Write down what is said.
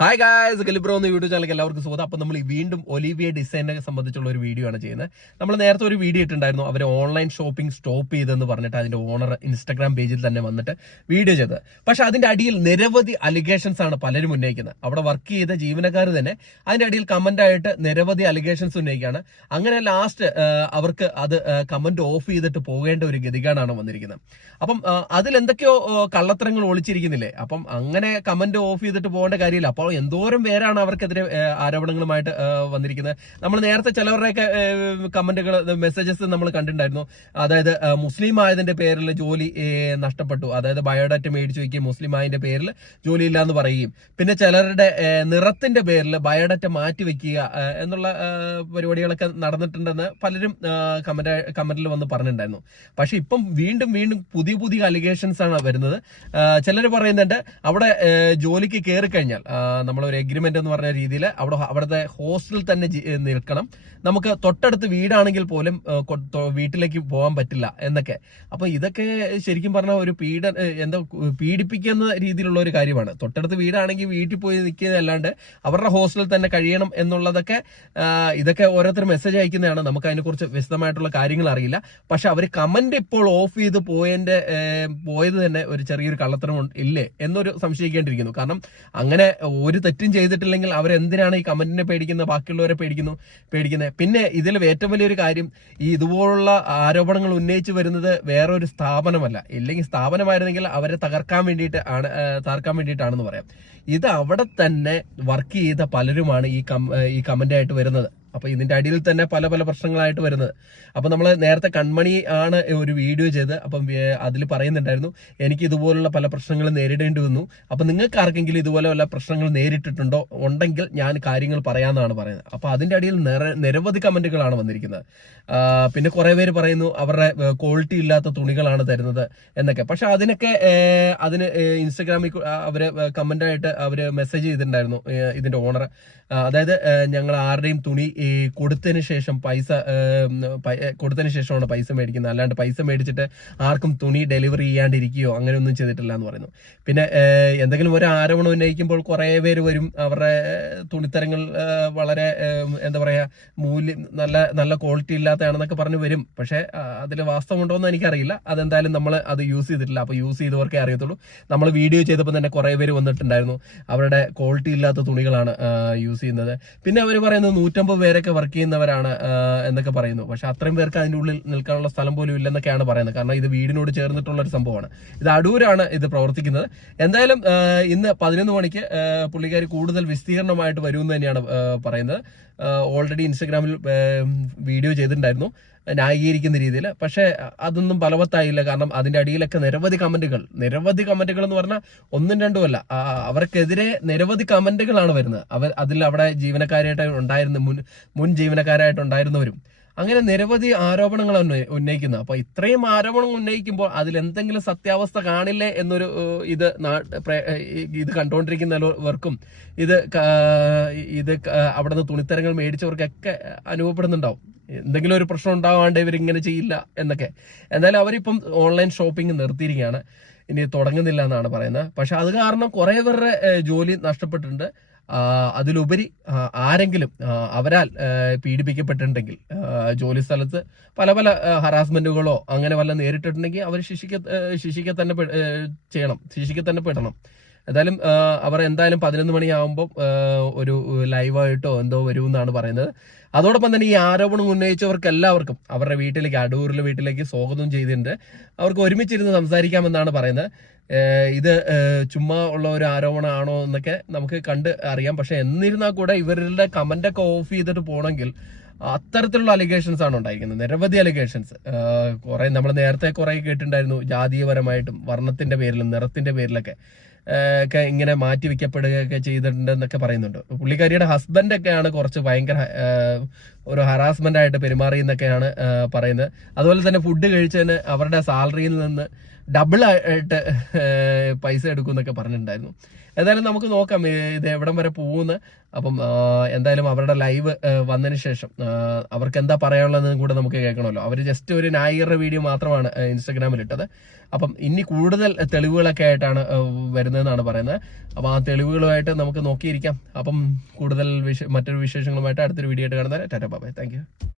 Hi guys ഗലിബ്രോ എന്ന YouTube ചാനലിലേക്ക് എല്ലാവർക്കും സ്വാഗതം. അപ്പം നമ്മൾ വീണ്ടും ഒലിവിയ ഡിസൈനെ സംബന്ധിച്ചുള്ള ഒരു വീഡിയോ ആണ് ചെയ്യുന്നത്. നമ്മൾ നേരത്തെ ഒരു വീഡിയോ ഇട്ടുണ്ടായിരുന്നു അവർ ഓൺലൈൻ ഷോപ്പിംഗ് സ്റ്റോപ്പ് ചെയ്തെന്ന് പറഞ്ഞിട്ട് അതിന്റെ ഓണർ ഇൻസ്റ്റാഗ്രാം പേജിൽ തന്നെ വന്നിട്ട് വീഡിയോ ചെയ്തത്. പക്ഷെ അതിന്റെ അടിയിൽ നിരവധി അലിഗേഷൻസ് ആണ് പലരും ഉന്നയിക്കുന്നത്. അവിടെ വർക്ക് ചെയ്ത ജീവനക്കാർ തന്നെ അതിന്റെ അടിയിൽ കമന്റ് ആയിട്ട് നിരവധി അലിഗേഷൻസ് ഉന്നയിക്കുകയാണ്. അങ്ങനെ ലാസ്റ്റ് അവർക്ക് അത് കമന്റ് ഓഫ് ചെയ്തിട്ട് പോകേണ്ട ഒരു ഗതികേടാണ് വന്നിരിക്കുന്നത്. അപ്പം അതിൽ എന്തൊക്കെയോ കള്ളത്തരങ്ങൾ ഒളിച്ചിരിക്കുന്നില്ലേ? അപ്പം അങ്ങനെ കമന്റ് ഓഫ് ചെയ്തിട്ട് പോകേണ്ട കാര്യമില്ല. അപ്പോൾ എന്തോരം പേരാണ് അവർക്കെതിരെ ആരോപണങ്ങളുമായിട്ട് വന്നിരിക്കുന്നത്. നമ്മൾ നേരത്തെ ചിലവരുടെയൊക്കെ കമന്റുകൾ മെസ്സേജസ് നമ്മൾ കണ്ടിട്ടുണ്ടായിരുന്നു. അതായത് മുസ്ലിം ആയതിന്റെ പേരിൽ ജോലി നഷ്ടപ്പെട്ടു. അതായത് ബയോഡാറ്റ മേടിച്ചു വയ്ക്കുകയും മുസ്ലിം ആയതിന്റെ പേരിൽ ജോലി ഇല്ല എന്ന് പറയുകയും. പിന്നെ ചിലരുടെ നിറത്തിന്റെ പേരിൽ ബയോഡാറ്റ മാറ്റി വെക്കുക എന്നുള്ള പരിപാടികളൊക്കെ നടന്നിട്ടുണ്ടെന്ന് പലരും കമന്റ് കമന്റിൽ വന്ന് പറഞ്ഞിട്ടുണ്ടായിരുന്നു. പക്ഷെ ഇപ്പം വീണ്ടും വീണ്ടും പുതിയ പുതിയ അലിഗേഷൻസ് ആണ് വരുന്നത് ചിലർ പറയുന്നുണ്ട് അവിടെ ജോലിക്ക് കയറി കഴിഞ്ഞാൽ നമ്മളൊരു എഗ്രിമെന്റ് എന്ന് പറഞ്ഞ രീതിയിൽ അവിടെ അവിടുത്തെ ഹോസ്റ്റലിൽ തന്നെ നിൽക്കണം. നമുക്ക് തൊട്ടടുത്ത് വീടാണെങ്കിൽ പോലും വീട്ടിലേക്ക് പോകാൻ പറ്റില്ല എന്നൊക്കെ. അപ്പൊ ഇതൊക്കെ ശരിക്കും പറഞ്ഞാൽ ഒരു പീഡ എന്തോ പീഡിപ്പിക്കുന്ന രീതിയിലുള്ള ഒരു കാര്യമാണ്. തൊട്ടടുത്ത് വീടാണെങ്കിൽ വീട്ടിൽ പോയി നിൽക്കുന്നതല്ലാണ്ട് അവരുടെ ഹോസ്റ്റലിൽ തന്നെ കഴിയണം എന്നുള്ളതൊക്കെ ഇതൊക്കെ ഓരോരുത്തർ മെസ്സേജ് അയക്കുന്നതാണ്. നമുക്ക് അതിനെക്കുറിച്ച് വിശദമായിട്ടുള്ള കാര്യങ്ങൾ അറിയില്ല. പക്ഷെ അവർ കമന്റ് ഇപ്പോൾ ഓഫ് ചെയ്ത് പോയതിന്റെ പോയത് തന്നെ ഒരു ചെറിയൊരു കള്ളത്തരം ഇല്ലേ? എന്നൊരു സംശയിക്കേണ്ടിയിരിക്കുന്നു. കാരണം അങ്ങനെ ഒരു തെറ്റും ചെയ്തിട്ടില്ലെങ്കിൽ അവരെന്തിനാണ് ഈ കമന്റിനെ പേടിക്കുന്നത് ബാക്കിയുള്ളവരെ പേടിക്കുന്നു പേടിക്കുന്നത്? പിന്നെ ഇതിൽ ഏറ്റവും വലിയൊരു കാര്യം ഈ ഇതുപോലുള്ള ആരോപണങ്ങൾ ഉന്നയിച്ചു വരുന്നത് വേറെ ഒരു സ്ഥാപനമല്ല. ഇല്ലെങ്കിൽ സ്ഥാപനമായിരുന്നെങ്കിൽ അവരെ തകർക്കാൻ വേണ്ടിയിട്ട് ആണ് തകർക്കാൻ വേണ്ടിയിട്ടാണെന്ന് പറയാം. ഇത് അവിടെ തന്നെ വർക്ക് ചെയ്ത പലരുമാണ് ഈ കം ഈ കമന്റായിട്ട് വരുന്നത്. അപ്പൊ ഇതിന്റെ അടിയിൽ തന്നെ പല പല പ്രശ്നങ്ങളായിട്ട് വരുന്നത്. അപ്പൊ നമ്മൾ നേരത്തെ കൺമണി ആണ് ഒരു വീഡിയോ ചെയ്ത് അപ്പം അതിൽ പറയുന്നുണ്ടായിരുന്നു എനിക്ക് ഇതുപോലുള്ള പല പ്രശ്നങ്ങളും നേരിടേണ്ടി വന്നു. അപ്പൊ നിങ്ങൾക്ക് ആർക്കെങ്കിലും ഇതുപോലെ വല്ല പ്രശ്നങ്ങൾ നേരിട്ടിട്ടുണ്ടോ? ഉണ്ടെങ്കിൽ ഞാൻ കാര്യങ്ങൾ പറയാമെന്നാണ് പറയുന്നത്. അപ്പൊ അതിന്റെ അടിയിൽ നിര- നിരവധി കമന്റുകളാണ് വന്നിരിക്കുന്നത്. പിന്നെ കുറെ പേര് പറയുന്നു അവരുടെ ക്വാളിറ്റി ഇല്ലാത്ത തുണികളാണ് തരുന്നത് എന്നൊക്കെ. പക്ഷെ അതിനൊക്കെ അതിന് ഇൻസ്റ്റഗ്രാമിൽ അവർ ആ, അവർ കമന്റ് ആയിട്ട് അവർ മെസ്സേജ് ചെയ്തിട്ടുണ്ടായിരുന്നു ഇതിന്റെ ഓണർ അതായത് ഞങ്ങൾ ആരുടെയും തുണി ഈ കൊടുത്തതിന് ശേഷം പൈസ കൊടുത്തതിന് ശേഷമാണ് പൈസ മേടിക്കുന്നത്. അല്ലാണ്ട് പൈസ മേടിച്ചിട്ട് ആർക്കും തുണി ഡെലിവറി ചെയ്യാണ്ടിരിക്കുകയോ അങ്ങനെയൊന്നും ചെയ്തിട്ടില്ല എന്ന് പറയുന്നു. പിന്നെ എന്തെങ്കിലും ഒരു ആരോപണം ഉന്നയിക്കുമ്പോൾ കുറേ പേര് വരും അവരുടെ തുണിത്തരങ്ങൾ വളരെ എന്താ പറയുക മൂല്യം നല്ല നല്ല ക്വാളിറ്റി ഇല്ലാത്തതാണെന്നൊക്കെ പറഞ്ഞ് വരും. പക്ഷേ അതിൽ വാസ്തവം ഉണ്ടോ എന്ന് എനിക്കറിയില്ല. അതെന്തായാലും നമ്മൾ അത് യൂസ് ചെയ്തിട്ടില്ല. അപ്പോൾ യൂസ് ചെയ്തവർക്കേ അറിയത്തുള്ളൂ. നമ്മൾ വീഡിയോ ചെയ്തപ്പോൾ തന്നെ കുറേ പേര് വന്നിട്ടുണ്ടായിരുന്നു. അവരുടെ ക്വാളിറ്റി ഇല്ലാത്ത തുണികളാണ് യൂസ് ചെയ്യുന്നത്. പിന്നെ അവർ പറയുന്നത് നൂറ്റമ്പത് പേരൊക്കെ വർക്ക് ചെയ്യുന്നവരാണ് എന്നൊക്കെ പറയുന്നു. പക്ഷെ അത്രയും പേർക്ക് അതിന്റെ ഉള്ളിൽ നിൽക്കാനുള്ള സ്ഥലം പോലും ഇല്ലെന്നൊക്കെയാണ് പറയുന്നത്. കാരണം ഇത് വീടിനോട് ചേർന്നിട്ടുള്ള ഒരു സംഭവമാണ്. ഇത് അടൂരാണ് ഇത് പ്രവർത്തിക്കുന്നത്. എന്തായാലും ഇന്ന് പതിനൊന്ന് മണിക്ക് പുള്ളിക്കാർ കൂടുതൽ വിസ്തീർണമായിട്ട് വരുമെന്ന് തന്നെയാണ് പറയുന്നത്. ഓൾറെഡി ഇൻസ്റ്റഗ്രാമിൽ വീഡിയോ ചെയ്തിട്ടുണ്ടായിരുന്നു. ന്യായീകരിക്കുന്ന രീതിയിൽ. പക്ഷേ അതൊന്നും ഫലവത്തായില്ല. കാരണം അതിന്റെ അടിയിലൊക്കെ നിരവധി കമന്റുകൾ നിരവധി കമന്റുകൾ എന്ന് പറഞ്ഞാൽ ഒന്നും രണ്ടും അല്ല. അവർക്കെതിരെ നിരവധി കമന്റുകളാണ് വരുന്നത്. അവർ അതിൽ അവിടെ ജീവനക്കാരായിട്ട് ഉണ്ടായിരുന്ന മുൻ മുൻ ജീവനക്കാരായിട്ട് ഉണ്ടായിരുന്നവരും. അങ്ങനെ നിരവധി ആരോപണങ്ങൾ ഉന്നയിക്കുന്നത്. അപ്പൊ ഇത്രയും ആരോപണം ഉന്നയിക്കുമ്പോൾ അതിൽ എന്തെങ്കിലും സത്യാവസ്ഥ കാണില്ലേ എന്നൊരു ഇത് ഇത് കണ്ടുകൊണ്ടിരിക്കുന്നവർക്കും ഇത് ഇത് അവിടെ നിന്ന് തുണിത്തരങ്ങൾ മേടിച്ചവർക്കൊക്കെ അനുഭവപ്പെടുന്നുണ്ടാവും. എന്തെങ്കിലും ഒരു പ്രശ്നം ഉണ്ടാവാണ്ട് ഇങ്ങനെ ചെയ്യില്ല എന്നൊക്കെ. എന്തായാലും അവരിപ്പം ഓൺലൈൻ ഷോപ്പിംഗ് നിർത്തിയിരിക്കുകയാണ്. ഇനി തുടങ്ങുന്നില്ല എന്നാണ് പറയുന്നത്. പക്ഷെ അത് കാരണം കുറെ പേരുടെ ജോലി നഷ്ടപ്പെട്ടിട്ടുണ്ട്. അതിലുപരി ആരെങ്കിലും അവരാൽ പീഡിപ്പിക്കപ്പെട്ടിട്ടുണ്ടെങ്കിൽ ജോലി സ്ഥലത്ത് പല പല ഹറാസ്മെന്റുകളോ അങ്ങനെ വല്ല നേരിട്ടിട്ടുണ്ടെങ്കിൽ അവർ ശിക്ഷിക്ക ശിക്ഷിക്ക തന്നെ ചെയ്യണം. ശിക്ഷിക്ക തന്നെ പെടണം. എന്തായാലും അവർ എന്തായാലും പതിനൊന്ന് മണിയാകുമ്പോൾ ഒരു ലൈവായിട്ടോ എന്തോ വരുമെന്നാണ് പറയുന്നത്. അതോടൊപ്പം തന്നെ ഈ ആരോപണം ഉന്നയിച്ചവർക്ക് എല്ലാവർക്കും അവരുടെ വീട്ടിലേക്ക് അടൂരിലെ വീട്ടിലേക്ക് സ്വാഗതം ചെയ്തിട്ടുണ്ട്. അവർക്ക് ഒരുമിച്ചിരുന്ന് സംസാരിക്കാമെന്നാണ് പറയുന്നത്. ഇത് ചുമ്മാ ഉള്ള ഒരു ആരോപണമാണോ എന്നൊക്കെ നമുക്ക് കണ്ട് അറിയാം. പക്ഷെ എന്നിരുന്നാൽ കൂടെ ഇവരുടെ കമന്റ് ഒക്കെ ഓഫ് ചെയ്തിട്ട് പോകണമെങ്കിൽ അത്തരത്തിലുള്ള അലിഗേഷൻസ് ആണ് ഉണ്ടായിരിക്കുന്നത്. നിരവധി അലിഗേഷൻസ് കുറെ നമ്മൾ നേരത്തെ കുറെ കേട്ടിട്ടുണ്ടായിരുന്നു. ജാതീയപരമായിട്ടും വർണത്തിന്റെ പേരിലും നിറത്തിന്റെ പേരിലൊക്കെ ഒക്കെ ഇങ്ങനെ മാറ്റി വെക്കപ്പെടുകയൊക്കെ ചെയ്തിട്ടുണ്ടെന്നൊക്കെ പറയുന്നുണ്ട്. പുള്ളിക്കാരിയുടെ ഹസ്ബൻഡ് ഒക്കെയാണ് കുറച്ച് ഭയങ്കര ഒരു ഹറാസ്മെന്റ് ആയിട്ട് പെരുമാറിയെന്നൊക്കെയാണ് പറയുന്നത്. അതുപോലെ തന്നെ ഫുഡ് കഴിച്ചതിന് അവരുടെ സാലറിയിൽ നിന്ന് ഡബിൾ ആയിട്ട് പൈസ എടുക്കും എന്നൊക്കെ പറഞ്ഞിട്ടുണ്ടായിരുന്നു. എന്തായാലും നമുക്ക് നോക്കാം ഇത് എവിടം വരെ പോകുന്നു അപ്പം എന്തായാലും അവരുടെ ലൈവ് വന്നതിന് ശേഷം അവർക്ക് എന്താ പറയാനുള്ളതെന്ന് കൂടെ നമുക്ക് കേൾക്കണമല്ലോ. അവർ ജസ്റ്റ് ഒരു നായികരുടെ വീഡിയോ മാത്രമാണ് ഇൻസ്റ്റാഗ്രാമിൽ ഇട്ടത് അപ്പം ഇനി കൂടുതൽ തെളിവുകളൊക്കെ ആയിട്ടാണ് വരുന്നതെന്നാണ് പറയുന്നത്. അപ്പം ആ തെളിവുകളുമായിട്ട് നമുക്ക് നോക്കിയിരിക്കാം. അപ്പം കൂടുതൽ വിശ മറ്റൊരു വിശേഷങ്ങളുമായിട്ട് അടുത്തൊരു വീഡിയോ ആയിട്ട് കാണുന്നത് ടാറ്റ ബാബായ് താങ്ക്